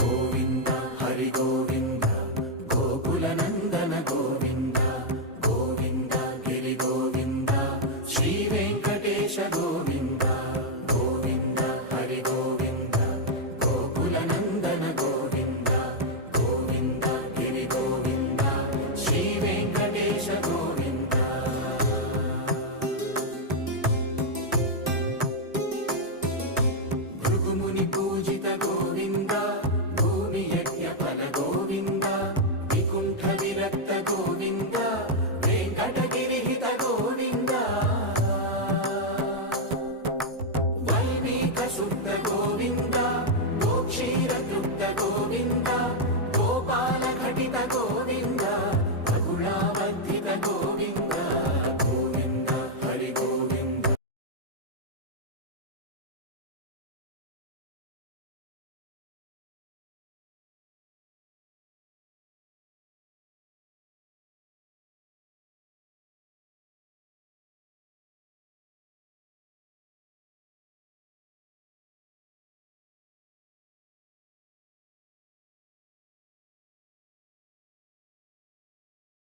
గోవింద హరి గోవింద గోకుల నందన గోవింద గోవింద గిరి గోవింద శ్రీ వెంకటేశ గోవింద గోవింద హరి గోవింద గోకుల నందన గోవింద గోవింద గిరి గోవింద శ్రీ వెంకటేశ గోవింద. భృగుముని పూజిత గోవింద భూమి యజ్ఞ ఫల గోవింద వికుంఠ విరక్త గోవింద వెంకటగిరిహిత గోవింద వల్మీక శుద్ధ